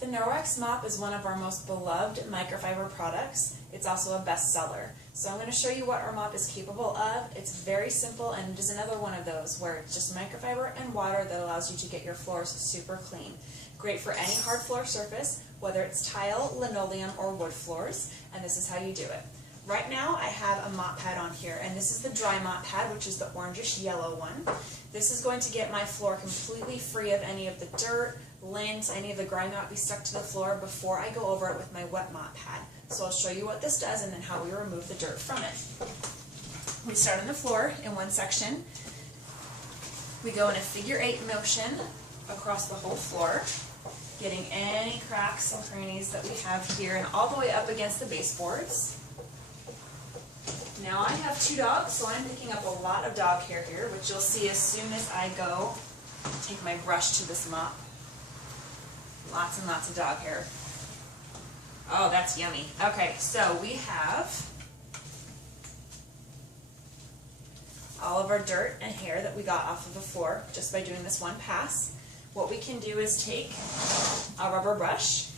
The Norwex mop is one of our most beloved microfiber products. It's also a bestseller. So I'm going to show you what our mop is capable of. It's very simple, and it is another one of those where it's just microfiber and water that allows you to get your floors super clean. Great for any hard floor surface, whether it's tile, linoleum, or wood floors, and this is how you do it. Right now I have a mop pad on here, and this is the dry mop pad, which is the orangish yellow one. This is going to get my floor completely free of any of the dirt, lint, any of the grime that might be stuck to the floor before I go over it with my wet mop pad. So I'll show you what this does and then how we remove the dirt from it. We start on the floor in one section. We go in a figure 8 motion across the whole floor, getting any cracks and crannies that we have here and all the way up against the baseboards. Now I have 2 dogs, so I'm picking up a lot of dog hair here, which you'll see as soon as I go take my brush to this mop. Lots and lots of dog hair. Oh, that's yummy. Okay, so we have all of our dirt and hair that we got off of the floor just by doing this one pass. What we can do is take a rubber brush,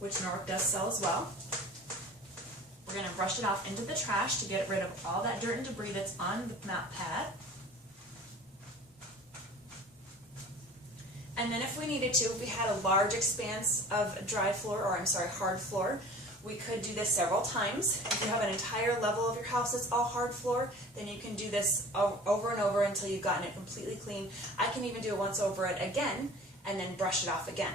which Norwex does sell as well. We're going to brush it off into the trash to get rid of all that dirt and debris that's on the mop pad. And then if we needed to, if we had a large expanse of dry floor, or hard floor, we could do this several times. If you have an entire level of your house that's all hard floor, then you can do this over and over until you've gotten it completely clean. I can even do it once over it again and then brush it off again.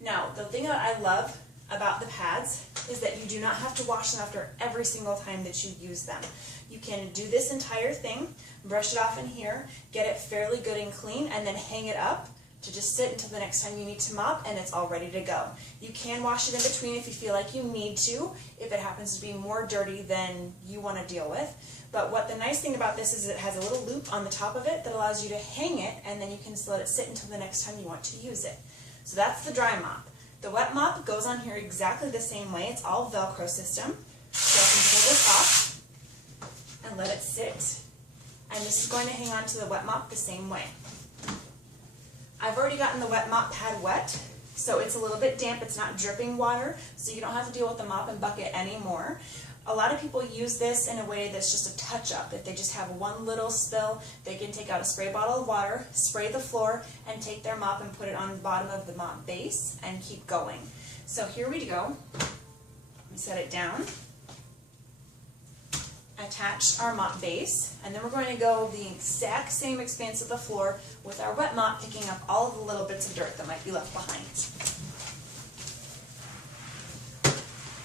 Now, the thing that I love about the pads is that you do not have to wash them after every single time that you use them. You can do this entire thing, brush it off in here, get it fairly good and clean, and then hang it up to just sit until the next time you need to mop, and it's all ready to go. You can wash it in between if you feel like you need to, if it happens to be more dirty than you want to deal with. But what the nice thing about this is it has a little loop on the top of it that allows you to hang it, and then you can just let it sit until the next time you want to use it. So that's the dry mop. The wet mop goes on here exactly the same way. It's all Velcro system. So I can pull this off and let it sit. And this is going to hang on to the wet mop the same way. I've already gotten the wet mop pad wet, so it's a little bit damp. It's not dripping water, so you don't have to deal with the mop and bucket anymore. A lot of people use this in a way that's just a touch-up. If they just have one little spill, they can take out a spray bottle of water, spray the floor, and take their mop and put it on the bottom of the mop base and keep going. So here we go. We set it down, attach our mop base, and then we're going to go the exact same expanse of the floor with our wet mop, picking up all of the little bits of dirt that might be left behind.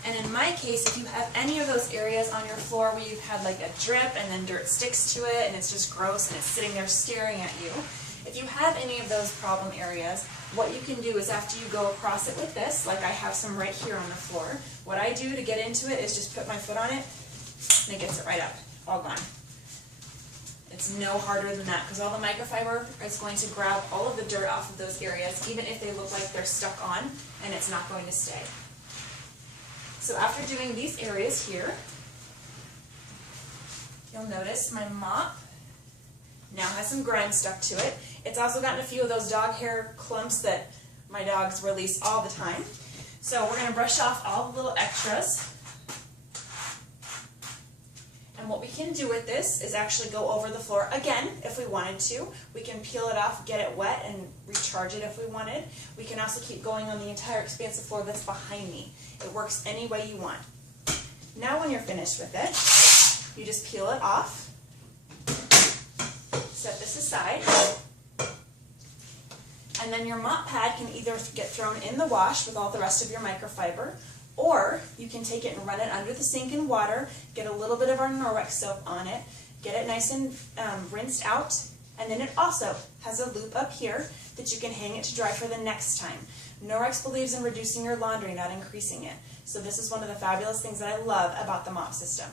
And in my case, if you have any of those areas on your floor where you've had like a drip and then dirt sticks to it and it's just gross and it's sitting there staring at you, if you have any of those problem areas, what you can do is after you go across it with this, like I have some right here on the floor, what I do to get into it is just put my foot on it and it gets it right up, all gone. It's no harder than that because all the microfiber is going to grab all of the dirt off of those areas, even if they look like they're stuck on, and it's not going to stay. So after doing these areas here, you'll notice my mop now has some grime stuck to it. It's also gotten a few of those dog hair clumps that my dogs release all the time. So we're going to brush off all the little extras. And what we can do with this is actually go over the floor again if we wanted to. We can peel it off, get it wet, and recharge it if we wanted. We can also keep going on the entire expanse of floor that's behind me. It works any way you want. Now when you're finished with it, you just peel it off, set this aside, and then your mop pad can either get thrown in the wash with all the rest of your microfiber, or you can take it and run it under the sink in water, get a little bit of our Norwex soap on it, get it nice and rinsed out, and then it also has a loop up here that you can hang it to dry for the next time. Norwex believes in reducing your laundry, not increasing it. So this is one of the fabulous things that I love about the mop system.